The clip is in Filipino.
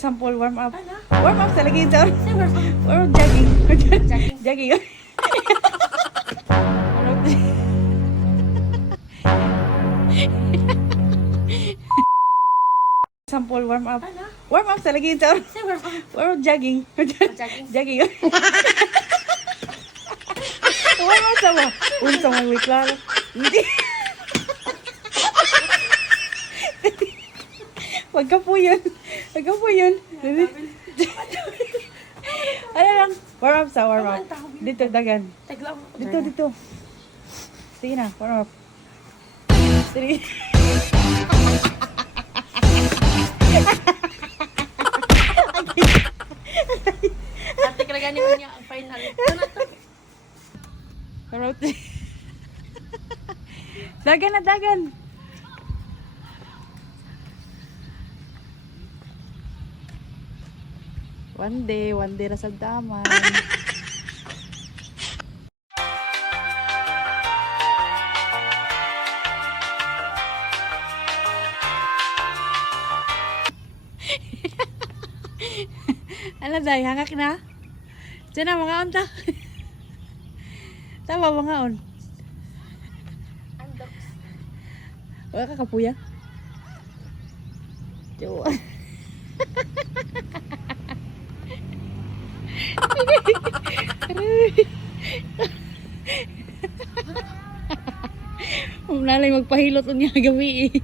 Sample warm up. Ano? Warm up sa lagi sa Say warm up. or jogging. Jogging? Jogging. Sample warm up. Ano? Warm up sa lagi sa Say warm up. or jogging. Jogging? Jogging. Warm up sa mo. Unsa man wait lang. Hindi. Wag ka po yun. Wag ka po yun. Ano lang. Warm up sa warm up. Dito, dagan. Taglang. Dito, dito. Sige na, warm up. Sige. Ate kalagani mo niya ang final. Ito na to. Warm up. Dagan na, dagan. One day na sa daman. Ano day, hangak na? Diyan na, mga on ta. Tama, mga on. Andox. Wala ka kapuya? Jowa. Huwag na lang magpahilot niya gabi eh.